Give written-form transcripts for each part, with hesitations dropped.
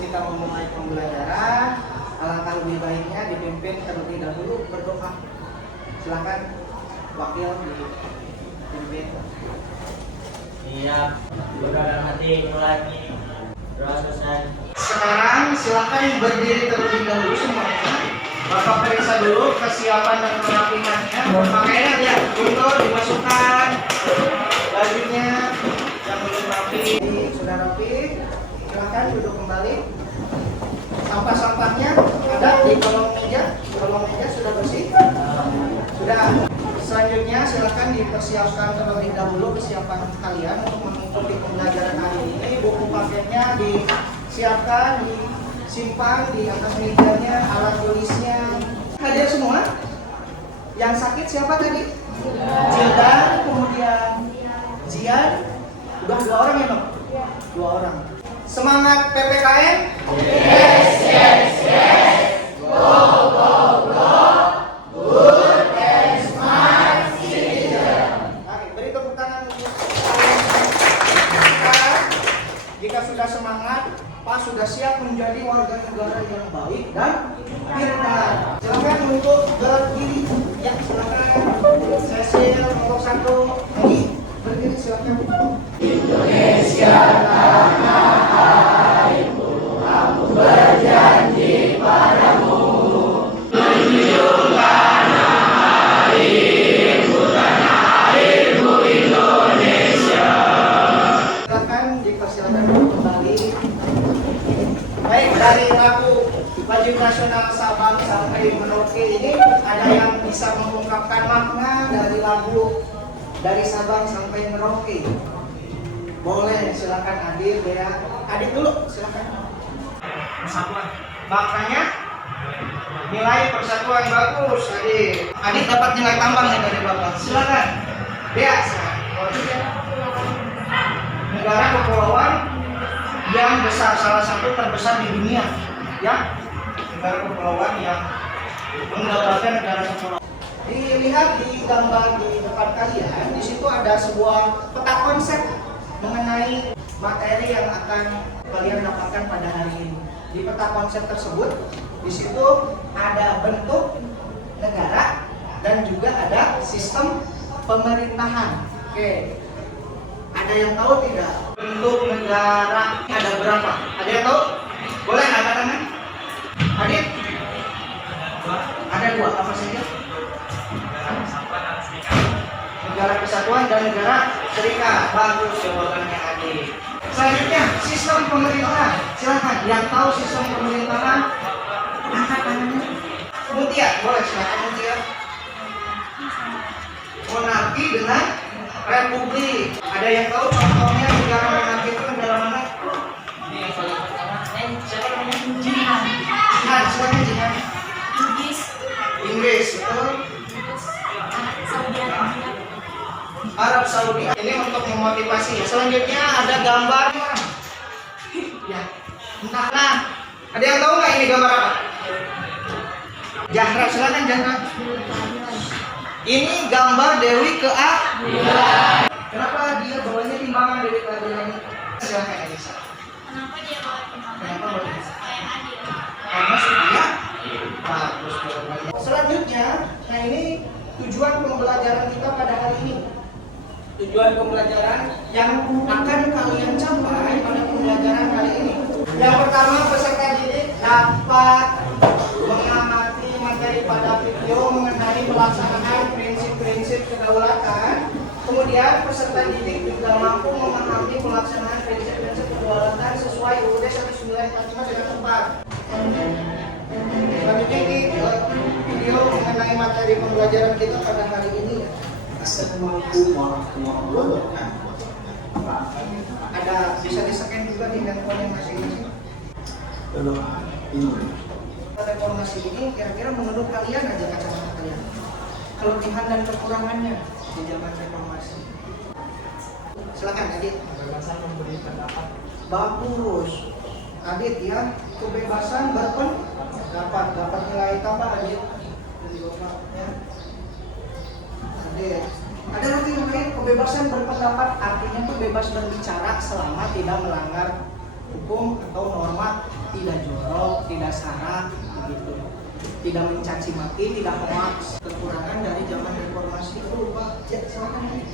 kita memulai pembelajaran, alangkah lebih baiknya dipimpin terlebih dahulu berdoa. Silakan wakil dipimpin. Siap, saudara nanti mulai doa selesai. Sekarang silakan berdiri terlebih dahulu semuanya. Bapak periksa dulu kesiapan dan kerapihannya. Pakaiannya ya, untuk dimasukkan bajunya yang belum rapi. Sudah rapi, silakan duduk kembali. Sampah-sampahnya ada di kolong meja. Kolong meja sudah bersih. Sudah. Selanjutnya silakan dipersiapkan terlebih dahulu kesiapan kalian untuk mengikuti pembelajaran hari ini. Buku paketnya disiapkan, disimpan di atas mejanya, alat tulisnya. Hadir semua? Yang sakit siapa tadi? Jildan, kemudian Zian. Udah 2 orang ya dong? 2 orang. Semangat PPKN? Yes, yes, yes. Go, go, go. Good and smart citizen. Oke, beri tepuk tangan untuk jika sudah semangat, Pak sudah siap menjadi warga negara yang baik dan pintar. Silakan untuk berdiri. Ya, silakan. Cecil nomor 1. Tadi berdiri silakan. Indonesia tanah airku, aku berjanji padamu. Menjunjung tanah airmu Indonesia. Silakan dipersilakan kembali. Baik, dari lagu wajib nasional Sabang sampai Merauke ini ada yang bisa mengungkapkan makna dari lagu dari Sabang sampai Merauke? Boleh, silakan Adit ya. Adit dulu, silakan. Persatuan. Maknanya nilai persatuan bagus, Adit. Adit dapat nilai tambah ya dari Bapak. Silakan. Dea. Negara kepulauan yang besar, salah satu terbesar di dunia, ya. Negara kepulauan yang menggambarkan negara kepulauan. Dilihat di gambar di depan kalian, di situ ada sebuah peta konsep mengenai materi yang akan kalian dapatkan pada hari ini. Di peta konsep tersebut, di situ ada bentuk negara dan juga ada sistem pemerintahan. Oke, ada yang tahu tidak bentuk negara ada berapa? Ada yang tahu? Boleh angkat tangan? Adit? Ada 2, apa saja? Negara Kesatuan dan Negara Serikat. Bagus jawabannya Adit. Selanjutnya sistem pemerintahan. Silakan yang tahu sistem pemerintahan angkat tangannya. Mutia, boleh silakan Mutia. Monarki dengan republik. Ada yang tahu contohnya negara monarki itu negara mana? Ini yang paling pertama. Siapa namanya? Jihan. Jihan, silakan Jihan. Inggris, betul. Arab Saudi. Ini untuk memotivasi. Selanjutnya ada gambar. Ya. Nah, ada yang tahu nggak ini gambar apa? Jahra, silakan Jahra. Ini gambar Dewi Keadilan. Kenapa dia bawanya timbangan Dewi Keadilan ini? Silakan Elisa. Kenapa dia bawa timbangan? Kenapa bawa timbangan? Supaya adil. Karena supaya bagus. Selanjutnya, nah ini tujuan pembelajaran kita pada hari ini. Tujuan pembelajaran yang akan kalian capai pada pembelajaran kali ini. Yang pertama, peserta didik dapat mengamati materi pada video mengenai pelaksanaan prinsip-prinsip kedaulatan. Kemudian peserta didik juga mampu memahami pelaksanaan prinsip-prinsip kedaulatan sesuai UUD 1945 dengan tepat. Selanjutnya ini video mengenai materi pembelajaran kita pada hari ini. Assalamualaikum warahmatullahi wabarakatuh. Ada bisa di-scan juga di handphone yang masing-masing. Informasi ini kira-kira menurut kalian aja kacamata kalian. Kelebihan dan kekurangannya di zaman reformasi. Silakan Adit. Kebebasan memberi pendapat. Bagus. Adit ya, kebebasan dapat nilai tambah Adit. Dari Bapak ya. Adit. Ada lagi yang lain, kebebasan berpendapat artinya tuh bebas berbicara selama tidak melanggar hukum atau norma tidak jorok, tidak sara, begitu. Tidak mencaci maki, tidak hoax. Kekurangan dari zaman informasi itu Pak. Ya, silakan.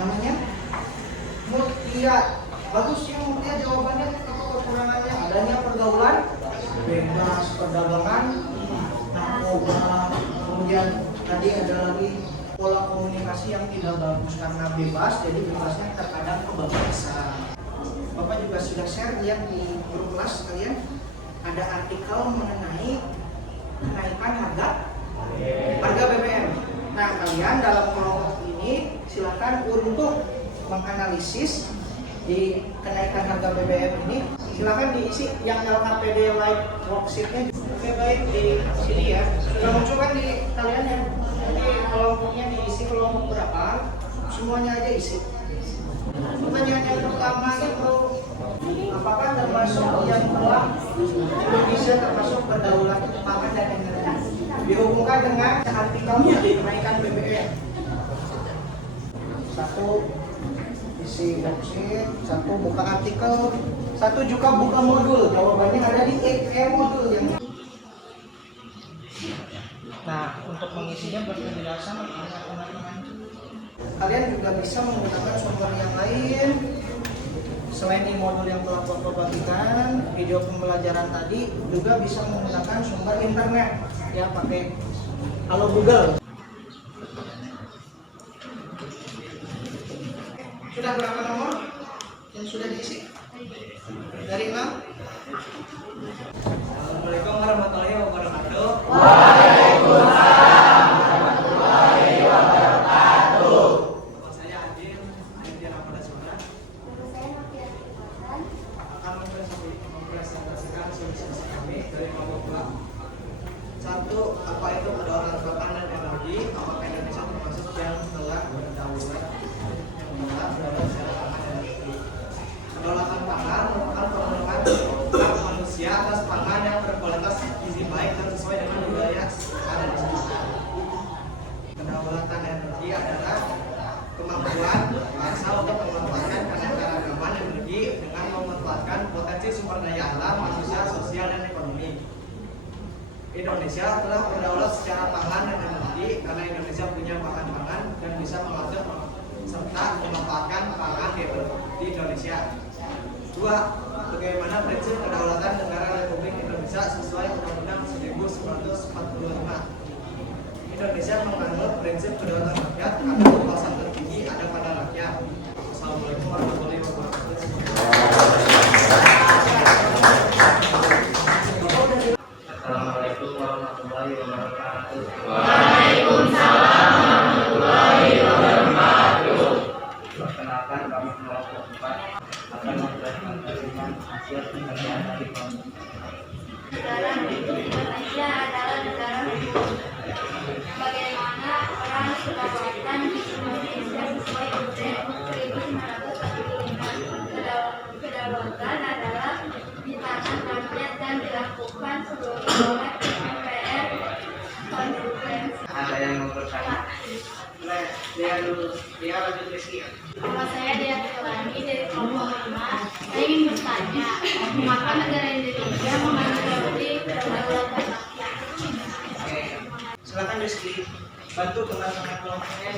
Namanya Mutia. Bagus ya Mutia jawabannya. Apa kekurangannya? Adanya pergaulan bebas, perdagangan narkoba, kemudian tadi ada lagi pola komunikasi yang tidak bagus karena bebas, jadi bebasnya terkadang kebablasan. Bapak juga sudah share lihat di grup kelas kalian ada artikel mengenai kenaikan harga BBM. Nah kalian dalam kelompok ini silakan untuk menganalisis di kenaikan harga BBM ini. Silakan diisi yang LKPD Live worksheetnya. Oke baik, di sini ya. Sudah muncul kan di kalian ya. Nanti kelompoknya diisi kelompok berapa? Semuanya aja isi. Pertanyaan yang pertama itu, apakah termasuk yang telah Indonesia termasuk berdaulat pangan dan energi? Dihubungkan dengan artikelnya kenaikan BBM. Satu isi worksheet, satu buka artikel, satu juga buka modul. Jawabannya ada di modul yang. Nah, untuk mengisinya berpenjelasan teman-teman. Kalian juga bisa menggunakan sumber yang lain selain di modul yang telah Bapak bagikan. Video pembelajaran tadi juga bisa menggunakan sumber internet ya, pakai Halo Google. Sudah berapa nomor yang sudah diisi? Dari 6? Assalamualaikum warahmatullahi wabarakatuh. Waalaikumsalam warahmatullahi wabarakatuh. Nama saya Adin Ramadasona. Akan mempresentasikan solusi kami dari kelompok kelas. Satu, apa itu kedaulatan pangan dan energi? Apakah Indonesia termasuk yang telah berdaulat? Kedaulatan pangan merupakan perlindungan hak manusia atas pangan yang berkualitas gizi baik dan sesuai dengan budaya ada di sekitar. Kedaulatan energi adalah kemampuan bangsa untuk memanfaatkan keanekaragaman energi dengan memanfaatkan potensi sumber daya alam, manusia, sosial, dan ekonomi. Indonesia telah berdaulat secara pangan dan energi karena Indonesia punya bahan pangan dan bisa mengatur serta memanfaatkan pangan di Indonesia. Dua, bagaimana prinsip kedaulatan negara Republik Indonesia sesuai Undang-Undang 1945. Indonesia menganut prinsip kedaulatan rakyat karena kekuasaan tertinggi ada pada rakyat. Assalamualaikum warahmatullahi wabarakatuh. Assalamualaikum warahmatullahi wabarakatuh. Waalaikumsalam warahmatullahi wabarakatuh. Perkenalkan kami kelompok 4 akan mempresentasikan hasil penelitian dari kelompok. Negara Republik Indonesia adalah negara hukum. Bagaimana peran kedaulatan di Indonesia sesuai UUD 1945? Kedaulatan adalah di tangan rakyat dan dilakukan oleh DPR konstitusi. Ada yang mau bertanya? Dia lanjut Rizky. Nama saya Dia Filani dari kelompok 5. Saya ingin bertanya, mengapa negara Indonesia mengakomodasi kedaulatan rakyat? Oke, silakan Rizky bantu teman-teman kelompoknya.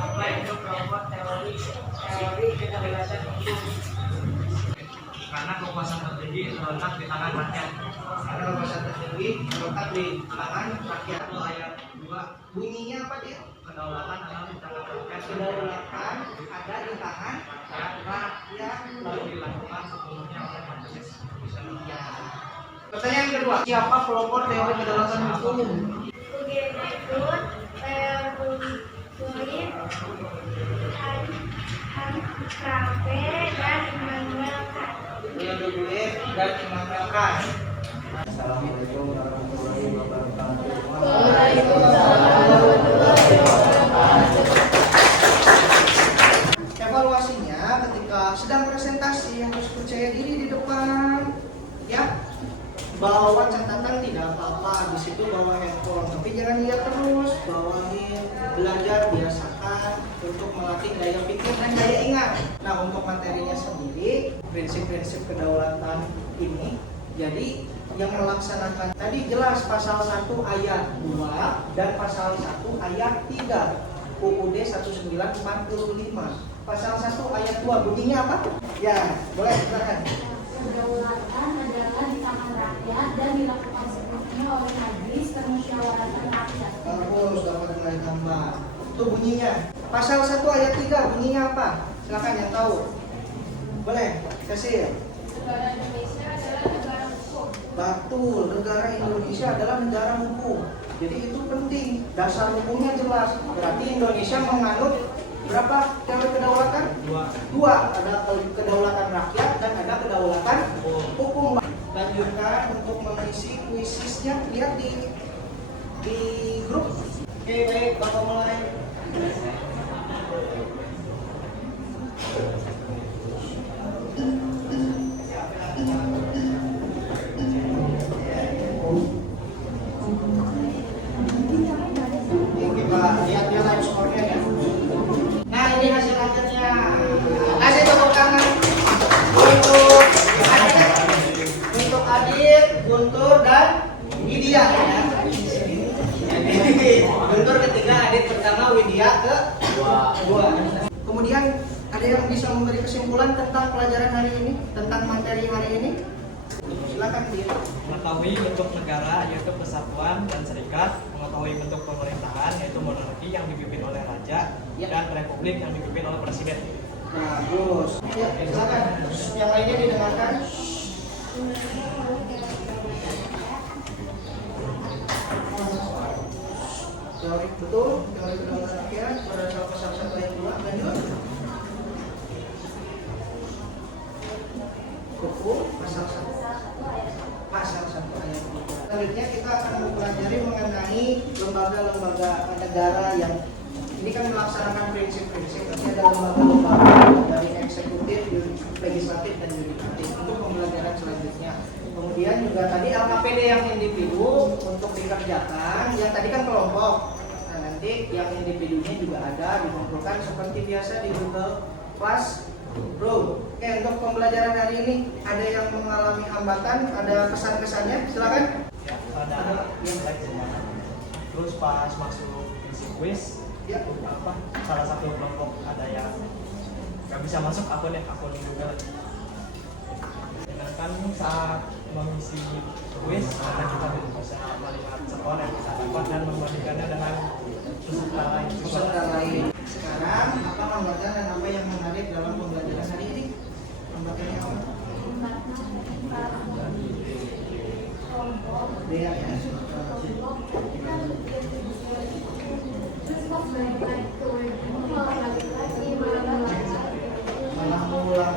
Apa itu kelompok teori kedaulatan hukum? Karena kekuasaan tertinggi terletak di tangan rakyat. Ada bahasa tertinggi terletak di tangan rakyat. Itu ayat 2. Bunyinya apa dia? Kedaulatan adalah di tangan rakyat. Kedaulatan ada di tangan rakyat. Lalu dilakukan sepenuhnya oleh majelis. Iya. Pertanyaan kedua, siapa pelopor teori kedaulatan hukum? Begitu teori Krabbe dan Immanuel Kant. Duguid dan Immanuel Kant. Assalamualaikum warahmatullahi wabarakatuh. Evaluasinya ketika sedang presentasi harus percaya diri di depan, ya. Bawa catatan tidak apa-apa, di situ bawa handphone, tapi jangan lihat terus, bawa untuk melatih daya pikir dan daya ingat. Nah, untuk materinya sendiri, prinsip-prinsip kedaulatan ini, jadi yang melaksanakan tadi jelas pasal 1 ayat 2 dan pasal 1 ayat 3 UUD 1945. Pasal 1 ayat 2 bunyinya apa? Ya, boleh silakan. Kedaulatan adalah di tangan rakyat dan dilakukan sepenuhnya oleh Majelis Permusyawaratan Rakyat. Bagus, dapat nilai tambah. Itu bunyinya. Pasal 1 ayat 3 bunyinya apa? Silakan yang tahu. Boleh, kasih. Negara Indonesia adalah negara hukum. Betul, negara Indonesia adalah negara hukum. Jadi itu penting. Dasar hukumnya jelas. Berarti Indonesia menganut berapa teori kedaulatan? Dua. Ada kedaulatan rakyat dan ada kedaulatan hukum. Lanjutkan untuk mengisi kuisisnya, lihat di grup. Oke, baik, Bapak mulai. Kita lihat dia live score-nya ya. Nah, ini hasil akhirnya. Kasih tepuk tangan untuk Adit, Guntur dan Widya ya. Guntur ketiga, Adit pertama, Widya kedua. Kemudian ada yang bisa memberi kesimpulan tentang pelajaran hari ini, tentang materi hari ini? Silakan dia. Mengetahui bentuk negara yaitu persatuan dan serikat, mengetahui bentuk pemerintahan yaitu monarki yang dipimpin oleh raja, Ya. dan republik yang dipimpin oleh presiden. Bagus. Ya, silakan. Yang lainnya didengarkan. Teori betul, teori kedaulatan rakyat berdasarkan pasal 1 ayat 2. Lanjut. Hukum pasal 1 ayat 2. Selanjutnya kita akan mempelajari mengenai lembaga-lembaga negara yang ini kan melaksanakan prinsip-prinsip. Nanti ada lembaga-lembaga dari eksekutif, legislatif, dan yudikatif untuk pembelajaran selanjutnya. Kemudian juga tadi LKPD yang individu untuk dikerjakan, yang tadi kan kelompok. Nah, nanti yang individunya juga ada dikumpulkan seperti biasa di Google Classroom. Oke, untuk pembelajaran hari ini ada yang mengalami hambatan, ada kesan-kesannya, silakan. Ya, ada yang baik semuanya. Terus pas masuk isi kuis, Ya. salah satu kelompok ada yang nggak bisa masuk akun Google. Sedangkan saat mengisi kuis kita juga bisa melihat skor yang kita dapat dan membandingkannya dengan peserta lain. Sekarang apa hambatan dan apa yang menarik dalam pembelajaran hari ini? Hambatannya apa? Dia ya. Mengulang.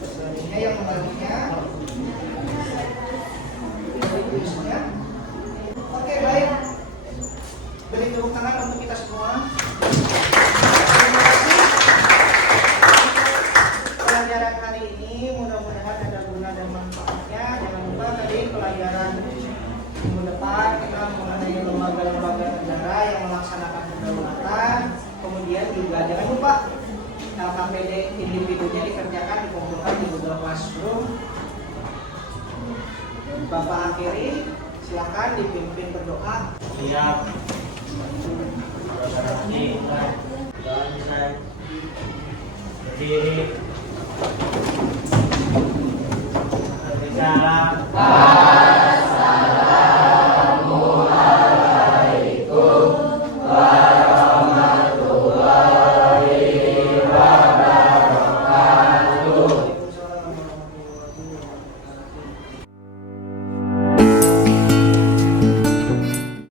Selanjutnya yang menariknya dari kuisnya. Oke, baik. Beri tepuk tangan untuk kita semua. Terima kasih. Pelajaran hari ini mudah-mudahan ada guna dan manfaatnya. Jangan lupa tadi pelajaran minggu depan kita mengenai lembaga-lembaga negara yang melaksanakan kedaulatan. Kemudian juga jangan lupa LKPD individunya dikerjakan, dikumpulkan di Google Classroom. Bapak akhiri, silakan dipimpin berdoa. Siap. Ini dan bisa berdiri. Berbicara.